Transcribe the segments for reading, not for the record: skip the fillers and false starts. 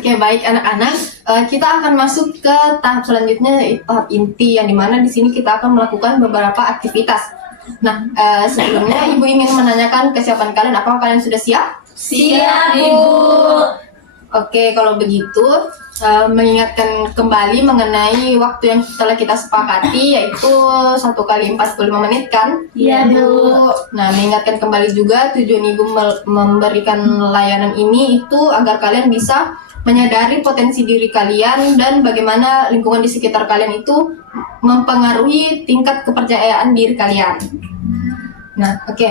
Oke, baik anak-anak, kita akan masuk ke tahap selanjutnya, tahap inti, yang dimana di sini kita akan melakukan beberapa aktivitas. Nah, sebelumnya Ibu ingin menanyakan kesiapan kalian. Apakah kalian sudah siap? Siap, Ibu. Oke, kalau begitu mengingatkan kembali mengenai waktu yang telah kita sepakati, yaitu 1 kali 45 menit kan? Iya, Bu. Nah, mengingatkan kembali juga tujuan Ibu memberikan layanan ini itu agar kalian bisa menyadari potensi diri kalian dan bagaimana lingkungan di sekitar kalian itu mempengaruhi tingkat kepercayaan diri kalian. Nah, oke.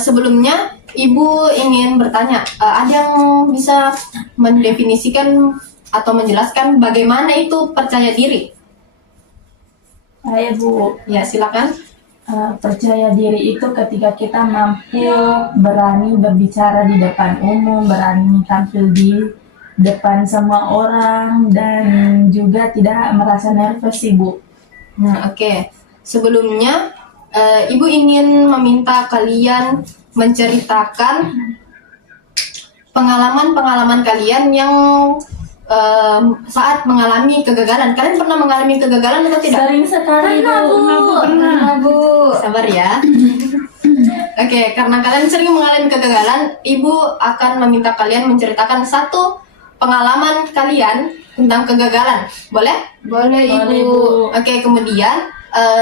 Sebelumnya Ibu ingin bertanya, ada yang bisa mendefinisikan atau menjelaskan bagaimana itu percaya diri? Saya, Bu. Ya, silakan. Percaya diri itu ketika kita mampu berani berbicara di depan umum, berani tampil di depan semua orang, dan juga tidak merasa nervous, Ibu. Nah, oke. Sebelumnya, Ibu ingin meminta kalian menceritakan pengalaman-pengalaman kalian yang saat mengalami kegagalan. Kalian pernah mengalami kegagalan atau tidak? Sering sekali, Bu. Pernah, Bu. Sabar ya. Oke, karena kalian sering mengalami kegagalan, Ibu akan meminta kalian menceritakan satu pengalaman kalian tentang kegagalan. Boleh? Boleh, Ibu. Bu. Oke, kemudian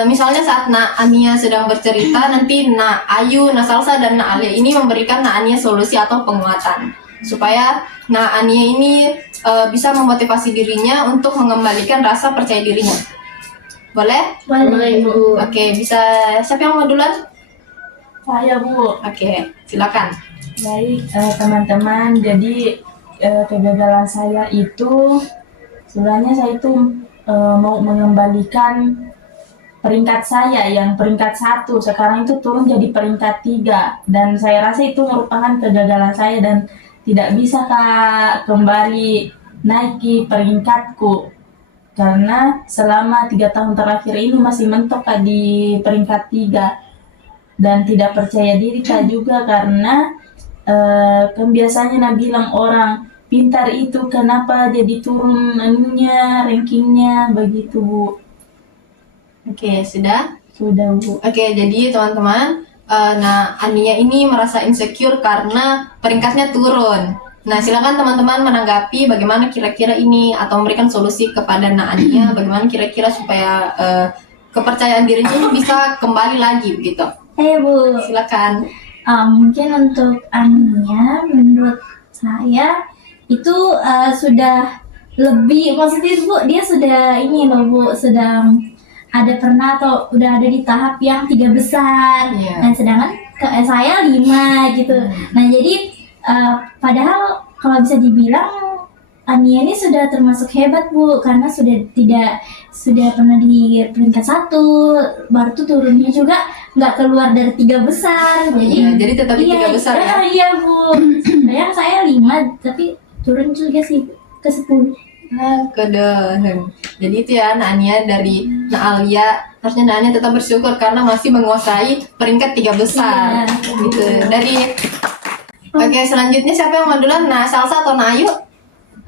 misalnya saat Nak Ania sedang bercerita, nanti Nak Ayu, Nak Salsa, dan Nak Alia ini memberikan Nak Ania solusi atau penguatan supaya Nak Ania ini bisa memotivasi dirinya untuk mengembalikan rasa percaya dirinya. Boleh? Boleh, Bu. Oke, bisa siapa yang mau duluan? Saya, Bu. Oke, silakan. Baik, teman-teman. Jadi kegagalan saya itu sebenarnya saya itu mau mengembalikan peringkat saya yang peringkat 1 sekarang itu turun jadi peringkat 3, dan saya rasa itu merupakan kegagalan saya dan tidak bisa kembali naiki peringkatku karena selama 3 tahun terakhir ini masih mentok di peringkat 3 dan tidak percaya diri juga karena kan biasanya bilang orang pintar itu kenapa jadi turun rankingnya begitu, Bu. Oke, sudah? Sudah, Bu. Oke, jadi teman-teman, nah Ania ini merasa insecure karena peringkatnya turun. Nah, silakan teman-teman menanggapi bagaimana kira-kira ini atau memberikan solusi kepada Nak Ania, bagaimana kira-kira supaya kepercayaan dirinya ini bisa kembali lagi begitu. Bu. Silakan. Mungkin untuk Ania, menurut saya itu sudah lebih, maksudnya Bu, dia sudah ini loh Bu, sudah ada pernah atau udah ada di tahap yang 3 besar. Yeah. Nah, sedangkan saya 5 gitu. Nah, jadi padahal kalau bisa dibilang Ania ini sudah termasuk hebat, Bu, karena sudah pernah di peringkat 1, baru tuh turunnya juga nggak keluar dari 3 besar. Jadi tetap di 3 besar ya? Iya, Bu. Sayang saya 5, tapi turun juga sih ke 10. Kedengen. Jadi itu ya Nak Ania dari Nak Alia, harusnya Nak Ania tetap bersyukur karena masih menguasai peringkat 3 besar. Iya. Gitu. Oke, selanjutnya siapa yang mau duluan? Nak Salsa atau Nak Ayu?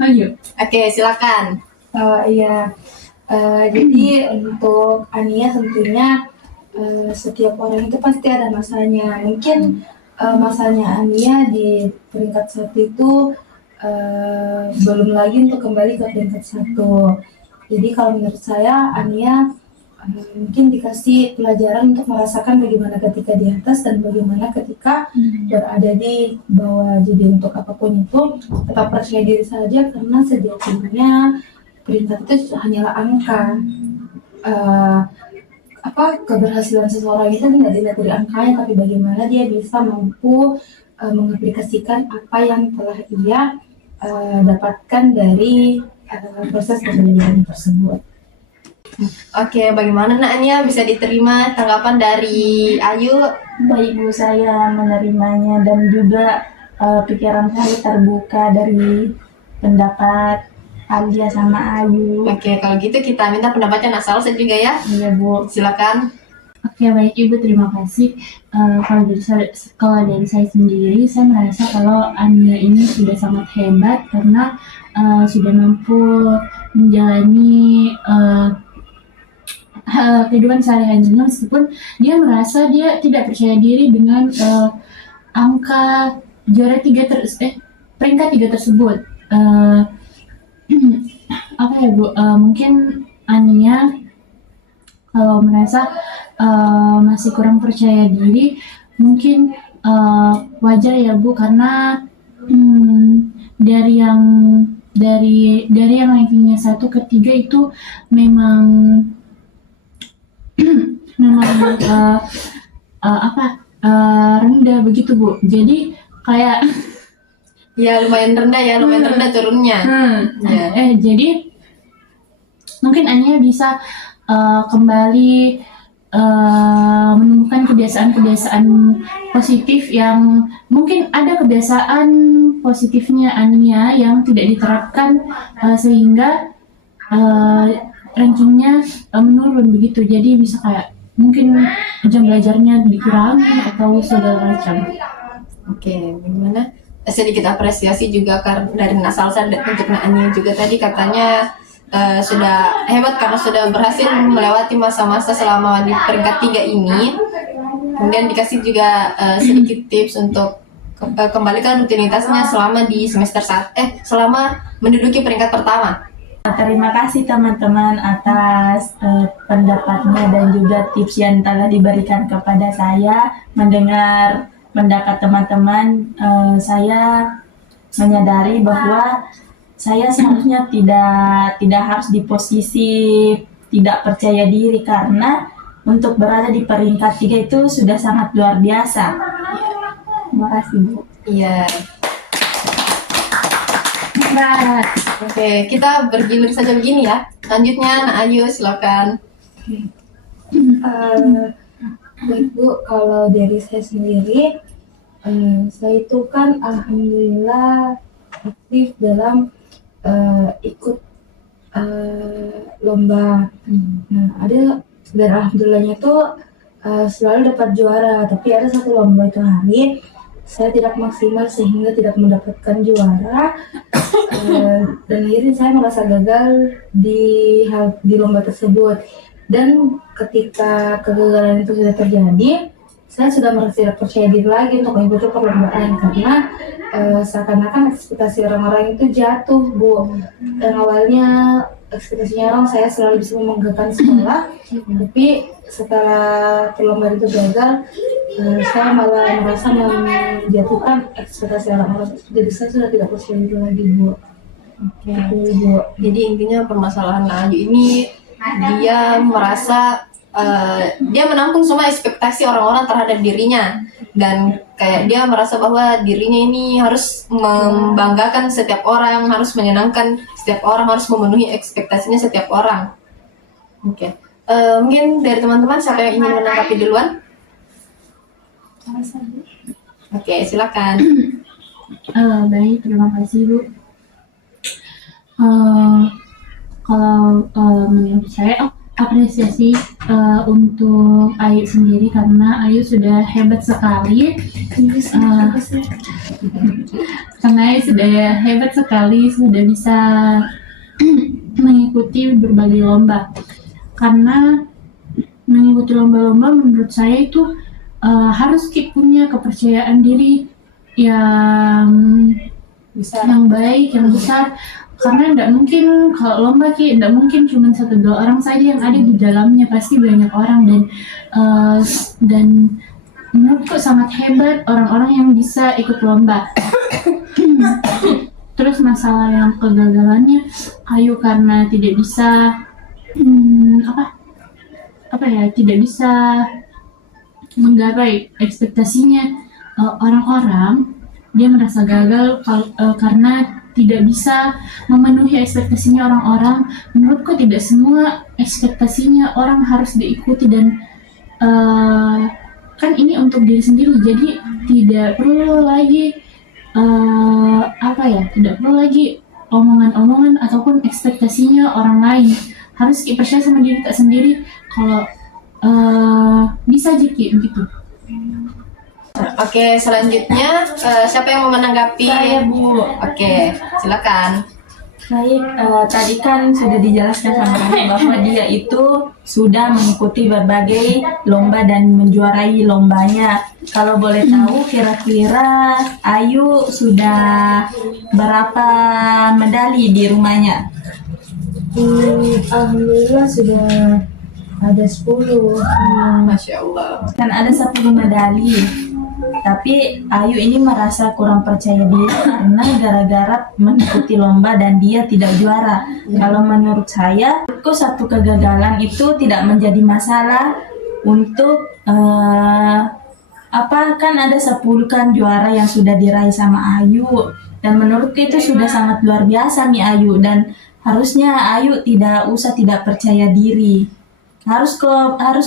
Ayo. Oke, silakan. Iya. Jadi untuk Ania tentunya setiap orang itu pasti ada masanya. Mungkin masanya Ania di peringkat 1 itu belum lagi untuk kembali ke peringkat 1. Jadi kalau menurut saya Ania mungkin dikasih pelajaran untuk merasakan bagaimana ketika di atas dan bagaimana ketika berada di bawah. Jadi untuk apapun itu tetap percaya diri saja karena sejatinya peringkat itu hanyalah angka. Keberhasilan seseorang itu tidak dilihat dari angkanya, tapi bagaimana dia bisa mampu mengaplikasikan apa yang telah ia dapatkan dari proses kejadian tersebut. Oke, bagaimana Nak Ania, bisa diterima tanggapan dari Ayu? Baik, Bu, saya menerimanya dan juga pikiran saya terbuka dari pendapat Alia sama Ayu. Oke, kalau gitu kita minta pendapatnya Nak Salsa juga ya. Iya, Bu. Silakan. Oke, baik Ibu, terima kasih. Kalau dari saya sendiri, saya merasa kalau Ania ini sudah sangat hebat karena sudah mampu menjalani kehidupan sehari-harinya, meskipun dia merasa dia tidak percaya diri dengan angka juara peringkat 3 tersebut. Apa ya Bu? Mungkin Ania kalau merasa masih kurang percaya diri, mungkin wajar ya Bu, karena dari yang rankingnya 1 ke 3 itu memang rendah begitu Bu. Jadi kayak Ya lumayan rendah turunnya. Ya. Jadi mungkin Ania bisa kembali menemukan kebiasaan-kebiasaan positif yang mungkin ada kebiasaan positifnya Ania yang tidak diterapkan sehingga rankingnya menurun begitu. Jadi bisa kayak mungkin jam belajarnya dikurangi atau segala macam. Oke, bagaimana? Sedikit apresiasi juga dari Nasalsa untuk Ania juga tadi katanya sudah hebat karena sudah berhasil melewati masa-masa selama di peringkat 3 ini. Kemudian dikasih juga sedikit tips untuk kembalikan rutinitasnya selama di selama menduduki peringkat pertama. Terima kasih teman-teman atas pendapatnya dan juga tips yang telah diberikan kepada saya. Mendengar pendapat teman-teman, saya menyadari bahwa saya seharusnya tidak harus di posisi tidak percaya diri, karena untuk berada di peringkat 3 itu sudah sangat luar biasa. Terima kasih Bu. Iya. Oke, kita bergilir saja begini ya. Selanjutnya Nak Ayu, silakan. Baik Bu, kalau dari saya sendiri, saya itu kan alhamdulillah aktif dalam ikut lomba. Nah, ada, dan alhamdulillahnya tuh selalu dapat juara. Tapi ada satu lomba itu hari saya tidak maksimal sehingga tidak mendapatkan juara. Dan akhirnya saya merasa gagal di lomba tersebut. Dan ketika kegagalan itu sudah terjadi, saya sudah merasa tidak percaya diri lagi untuk mengikuti perlombaan, karena seakan-akan ekspektasi orang-orang itu jatuh Bu. Dan awalnya ekspektasinya orang saya selalu bisa membanggakan sekolah, tapi setelah perlombaan itu gagal, saya malah merasa menjatuhkan ekspektasi orang-orang. Jadi saya sudah tidak percaya diri lagi Bu. Oke. Bu. Jadi intinya permasalahan Nak Ayu ini dia merasa dia menampung semua ekspektasi orang-orang terhadap dirinya, dan kayak dia merasa bahwa dirinya ini harus membanggakan setiap orang, harus menyenangkan setiap orang, harus memenuhi ekspektasinya setiap orang. Oke. Mungkin dari teman-teman siapa yang ingin menanggapi duluan? Oke, silakan. Baik, terima kasih Bu. Kalau menurut saya apresiasi untuk Ayu sendiri, karena Ayu sudah hebat sekali. Karena Ayu sudah hebat sekali, sudah bisa mengikuti berbagai lomba. Karena mengikuti lomba-lomba menurut saya itu harus punya kepercayaan diri yang baik, yang besar. Karena tidak mungkin kalau lomba tidak mungkin cuma 1-2 orang saja yang ada di dalamnya, pasti banyak orang. Dan menurutku sangat hebat orang-orang yang bisa ikut lomba. Terus masalah yang kegagalannya Ayu karena tidak bisa tidak bisa menggapai ekspektasinya orang-orang. Dia merasa gagal karena tidak bisa memenuhi ekspektasinya orang-orang. Menurutku tidak semua ekspektasinya orang harus diikuti, dan kan ini untuk diri sendiri. Jadi tidak perlu lagi tidak perlu lagi omongan-omongan ataupun ekspektasinya orang lain. Harus percaya sama diri kita sendiri. Kalau bisa Jiki gitu. Oke, selanjutnya siapa yang mau menanggapi? Saya, Bu. Oke, silakan. Baik, tadi kan sudah dijelaskan sama Ayu bahwa dia itu sudah mengikuti berbagai lomba dan menjuarai lombanya. Kalau boleh tahu, kira-kira Ayu sudah berapa medali di rumahnya? Alhamdulillah sudah ada 10. Masya Allah. Kan ada 10 medali. Tapi Ayu ini merasa kurang percaya diri karena gara-gara mengikuti lomba dan dia tidak juara. Kalau menurut saya, satu kegagalan itu tidak menjadi masalah untuk kan ada 10 kan juara yang sudah diraih sama Ayu. Dan menurutku itu sudah sangat luar biasa nih Ayu, dan harusnya Ayu tidak percaya diri. Harus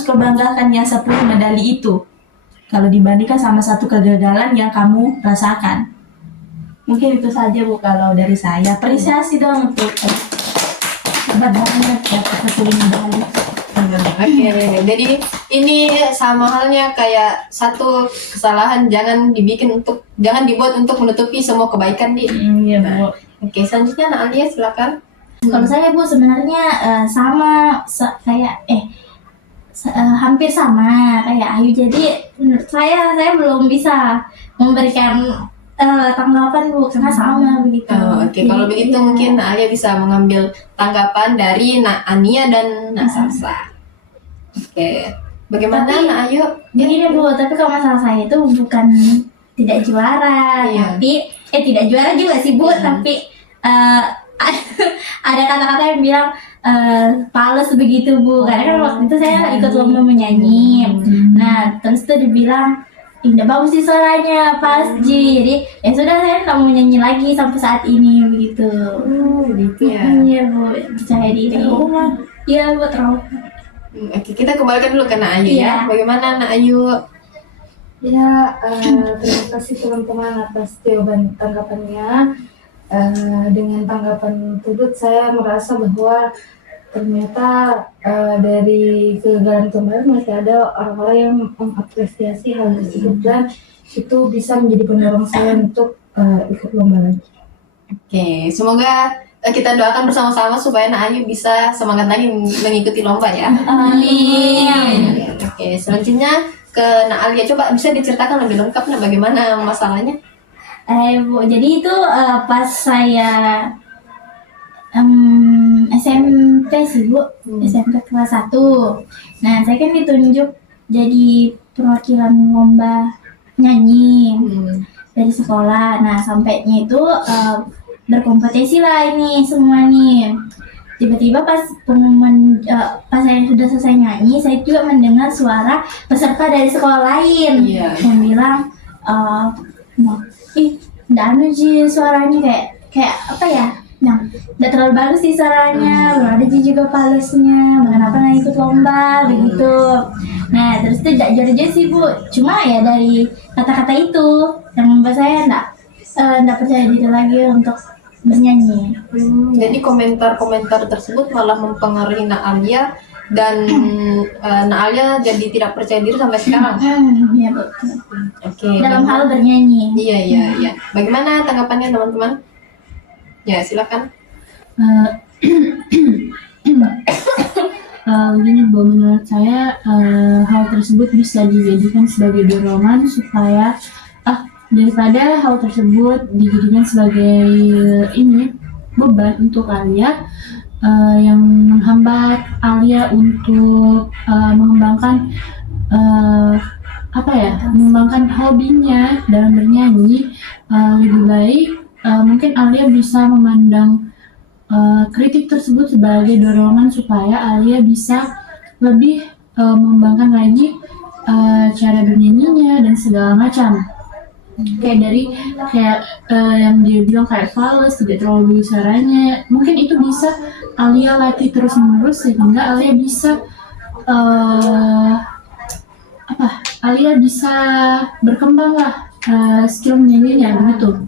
kebanggakan yang 10 medali itu. Kalau dibandingkan sama satu kegagalan yang kamu rasakan. Mungkin itu saja Bu kalau dari saya. Apresiasi dong untuk hebat banget dapat 10 medali. Oke, jadi ini sama halnya kayak satu kesalahan jangan dibuat untuk menutupi semua kebaikan di. Iya Bu. Oke, selanjutnya Alia silakan. Kalau saya Bu sebenarnya hampir sama kayak Ayu. Jadi menurut saya belum bisa memberikan tanggapan Bu karena sama begitu. Oke, kalau begitu mungkin Alia bisa mengambil tanggapan dari Ania dan Salsa. Oke, bagaimana Ayu? Begini Bu, tapi kalau masalah saya itu bukan tidak juara, Iya. tapi tidak juara juga sih Bu, tapi ada kata-kata yang bilang pales begitu Bu, karena kan waktu itu saya ikut lomba menyanyi. Nah terus tuh dibilang indah bagus sih suaranya pas Ji, jadi ya sudah saya nggak mau nyanyi lagi sampai saat ini begitu. Gitu ya. Iya Bu, percaya diri. Iya Bu, trauma. Oke, kita kembalikan dulu ke Ayu ya. Iya. Bagaimana Ayu? Ya, terima kasih teman-teman atas jawaban tanggapannya. Dengan tanggapan tersebut saya merasa bahwa ternyata dari kegagalan kemarin masih ada orang-orang yang mengapresiasi hal tersebut, dan itu bisa menjadi pendorong saya untuk ikut lomba lagi. Oke, semoga kita doakan bersama-sama supaya Ayu bisa semangat lagi mengikuti lomba ya. Amin. Oke, selanjutnya ke Alia, coba bisa diceritakan lebih lengkap bagaimana masalahnya? Bu, jadi itu pas saya SMP sih Bu, SMP kelas 1. Nah, saya kan ditunjuk jadi perwakilan lomba nyanyi dari sekolah. Nah, sampainya itu berkompetisi lah ini semua nih. Tiba-tiba pas pengumuman, pas saya sudah selesai nyanyi, saya juga mendengar suara peserta dari sekolah lain yang bilang, nggak anu sih suaranya kayak apa ya? Nah, nggak terlalu bagus sih suaranya, belum ada juga palesnya, kenapa nggak ikut lomba begitu. Nah, terus itu nggak jadi sih Bu, cuma ya dari kata-kata itu yang membuat saya nggak percaya diri lagi untuk bernyanyi. Jadi komentar-komentar tersebut malah mempengaruhi Alia dan Alia jadi tidak percaya diri sampai sekarang. Iya betul. Oke. Dalam hal bernyanyi. Iya. Bagaimana tanggapannya teman-teman? Ya, silakan. Begini Bu, menurut saya hal tersebut bisa dijadikan sebagai dorongan supaya daripada hal tersebut dijadikan sebagai beban untuk Alia yang menghambat Alia untuk mengembangkan mengembangkan hobinya dalam bernyanyi. Lebih baik mungkin Alia bisa memandang kritik tersebut sebagai dorongan supaya Alia bisa lebih mengembangkan lagi cara bernyanyinya dan segala macam. Kayak yang dia bilang kayak fals, tidak terlalu suaranya, mungkin itu bisa Alia latih terus menerus sehingga Alia bisa berkembang lah skill menyanyinya begitu.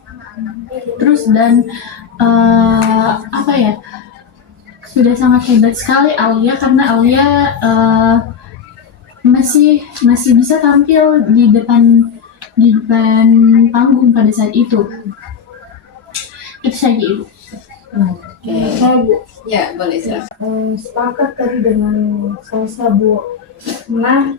Terus dan sudah sangat hebat sekali Alia, karena Alia masih bisa tampil di depan panggung pada saat itu. Itu saja Ibu. Oke. Saya Bu, Ya, boleh silakan. sepakat tadi dengan Salsa Bu. Nah,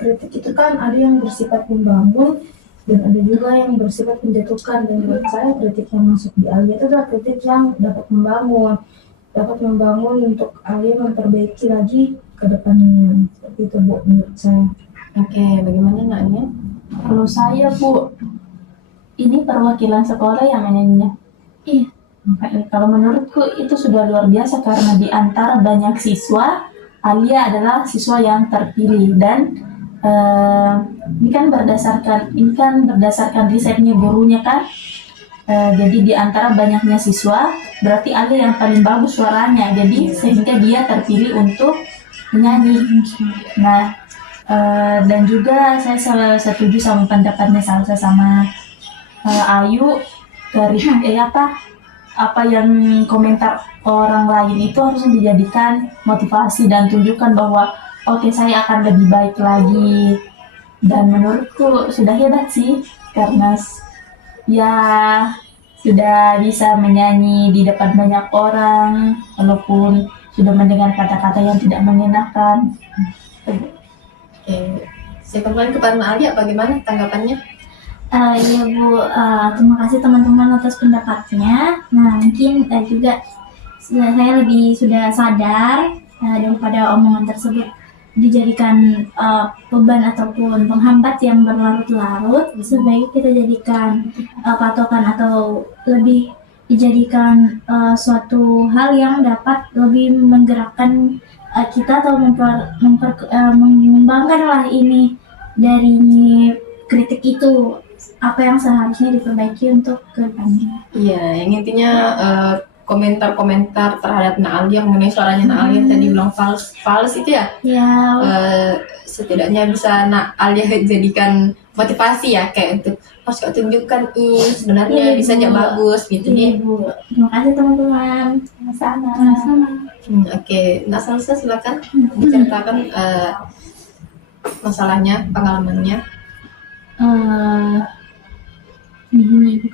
kritik itu kan ada yang bersifat membangun dan ada juga yang bersifat menjatuhkan. Dan menurut saya kritik yang masuk di Alia itu adalah kritik yang dapat membangun untuk Alia memperbaiki lagi ke depannya. Seperti itu Bu, menurut saya. Oke, bagaimana Naknya? Kalau saya Bu, ini perwakilan sekolah yang menyanyinya. Iya. Kalau menurutku itu sudah luar biasa karena di antara banyak siswa, Alia adalah siswa yang terpilih dan ini kan berdasarkan risetnya gurunya kan. Jadi di antara banyaknya siswa, berarti Alia yang paling bagus suaranya. Jadi sehingga dia terpilih untuk menyanyi. Nah, dan juga saya setuju sama pendapatnya Salsa sama Ayu dari apa yang komentar orang lain itu harusnya dijadikan motivasi dan tunjukkan bahwa oke, saya akan lebih baik lagi. Dan menurutku sudah hebat sih karena ya sudah bisa menyanyi di depan banyak orang walaupun sudah mendengar kata-kata yang tidak mengenakan. Oke. Saya kembali kepada Alia, bagaimana tanggapannya? Iya Bu, terima kasih teman-teman atas pendapatnya. Nah mungkin juga saya lebih sudah sadar daripada omongan tersebut dijadikan beban ataupun penghambat yang berlarut-larut. Sebaiknya kita jadikan patokan atau lebih dijadikan suatu hal yang dapat lebih menggerakkan kita atau mengembangkanlah ini dari kritik itu apa yang seharusnya diperbaiki untuk ke depannya. Iya, yang intinya komentar-komentar terhadap Naalia mengenai suaranya Naalia yang tadi bilang fals itu ya. Ya, Setidaknya bisa Naalia jadikan motivasi ya, kayak untuk harus kau tunjukkan sebenarnya Iya, bisa aja Bu. bagus gitu iya nih. Bu. Terima kasih teman-teman. Sama-sama. Oke, Nak Salsa silakan diceritakan masalahnya, pengalamannya. Begini Ibu,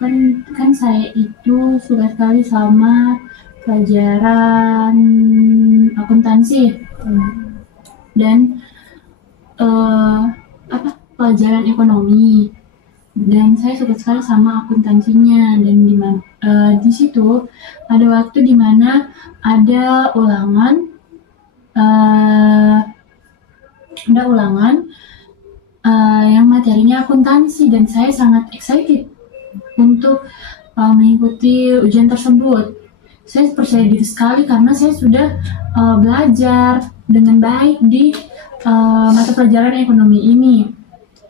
kan saya itu suka sekali sama pelajaran akuntansi dan pelajaran ekonomi, dan saya suka sekali sama akuntansinya. Dan di situ ada waktu di mana ada ulangan yang materinya akuntansi, dan saya sangat excited untuk mengikuti ujian tersebut. Saya percaya diri sekali karena saya sudah belajar dengan baik di mata pelajaran ekonomi ini.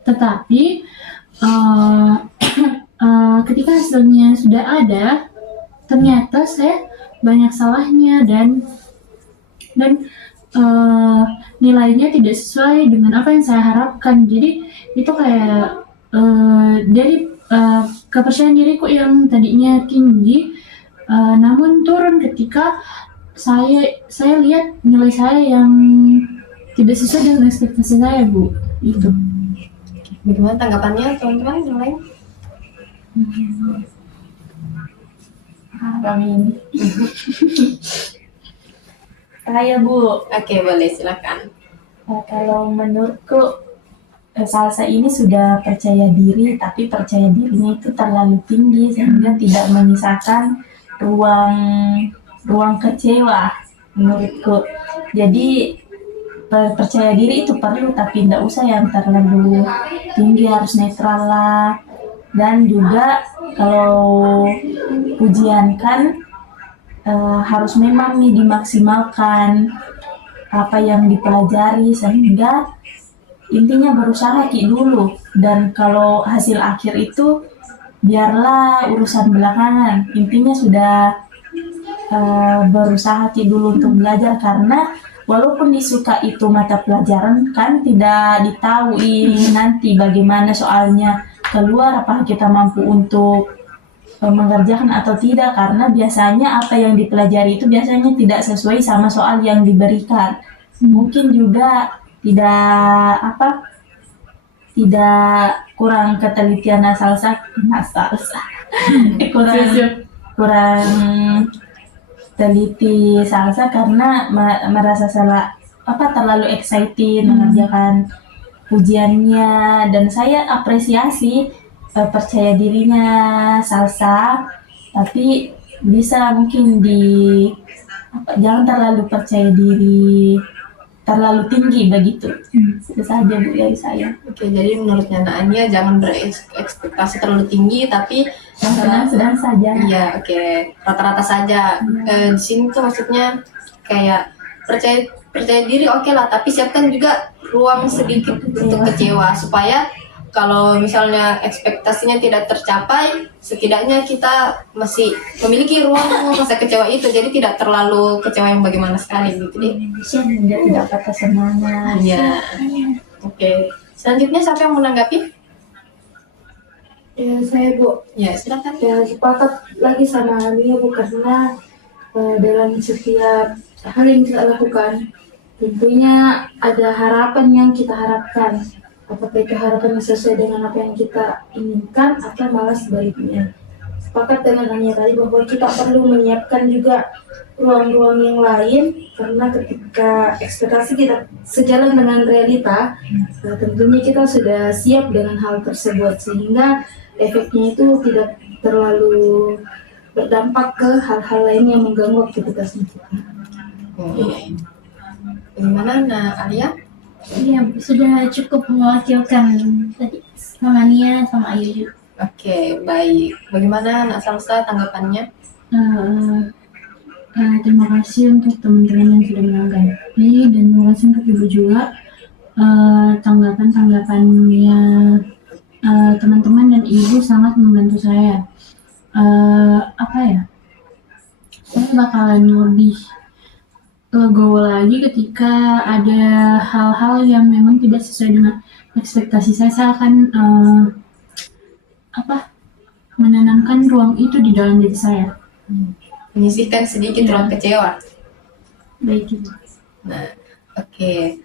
Tetapi ketika hasilnya sudah ada, ternyata saya banyak salahnya dan nilainya tidak sesuai dengan apa yang saya harapkan. Jadi itu kayak dari kepercayaan diriku yang tadinya tinggi namun turun ketika saya lihat nilai saya yang tidak sesuai dengan ekspektasi saya, Bu. Itu. Bagaimana tanggapannya teman-teman yang lain? Saya Bu, Oke, boleh silakan. kalau menurutku Salsa ini sudah percaya diri, tapi percaya dirinya itu terlalu tinggi sehingga tidak menyisakan ruang kecewa menurutku. Jadi percaya diri itu perlu, tapi tidak usah yang terlalu tinggi, harus netral lah. Dan juga kalau ujian kan harus memang nih dimaksimalkan apa yang dipelajari, sehingga intinya berusaha dulu. Dan kalau hasil akhir itu biarlah urusan belakangan, intinya sudah berusaha dulu untuk belajar, karena walaupun disuka itu mata pelajaran kan tidak ditahui nanti bagaimana soalnya keluar, apakah kita mampu untuk mengerjakan atau tidak, karena biasanya apa yang dipelajari itu biasanya tidak sesuai sama soal yang diberikan. Mungkin juga tidak tidak kurang ketelitian kurang Siap. kurang teliti salsa karena merasa terlalu excited mengerjakan ujiannya, dan saya apresiasi percaya dirinya salsa, tapi bisa mungkin jangan terlalu percaya diri terlalu tinggi begitu. Itu saja Bu dari saya. Oke, jadi menurutnya Nak Ania jangan berekspektasi terlalu tinggi, tapi Sedang-sedang saja. iya, oke, rata-rata saja. Di sini tuh maksudnya kayak percaya diri oke lah, tapi siapkan juga ruang sedikit untuk kecewa supaya kalau misalnya ekspektasinya tidak tercapai, setidaknya kita masih memiliki ruang rasa kecewa itu, jadi tidak terlalu kecewa yang bagaimana sekali gitu deh. Dia tidak patah semangat. Iya. Oke. Selanjutnya siapa yang menanggapi? Ya, saya Bu, Ya, silakan. ya sepakat lagi sama Ania Bu, karena dalam setiap hal yang kita lakukan tentunya ada harapan yang kita harapkan. Apakah itu harapan yang sesuai dengan apa yang kita inginkan atau malah sebaliknya. Sepakat dengan Ania tadi bahwa kita perlu menyiapkan juga ruang-ruang yang lain, karena ketika ekspektasi kita sejalan dengan realita, tentunya kita sudah siap dengan hal tersebut, sehingga efeknya itu tidak terlalu berdampak ke hal-hal lain yang mengganggu aktivitas kita. Bagaimana Nak Alia? Iya, sudah cukup mewakilkan tadi sama Nia sama Ayu juga. Oke, baik. Bagaimana Nak Salsa tanggapannya? Terima kasih untuk teman-teman yang sudah menanggapi, dan terima kasih untuk Ibu juga tanggapan-tanggapannya teman-teman dan Ibu sangat membantu saya. Saya bakalan lebih legowo lagi ketika ada hal-hal yang memang tidak sesuai dengan ekspektasi saya. Saya akan menanamkan ruang itu di dalam diri saya. Menyisihkan sedikit ruang kecewa. Baik Ibu. Nah, oke.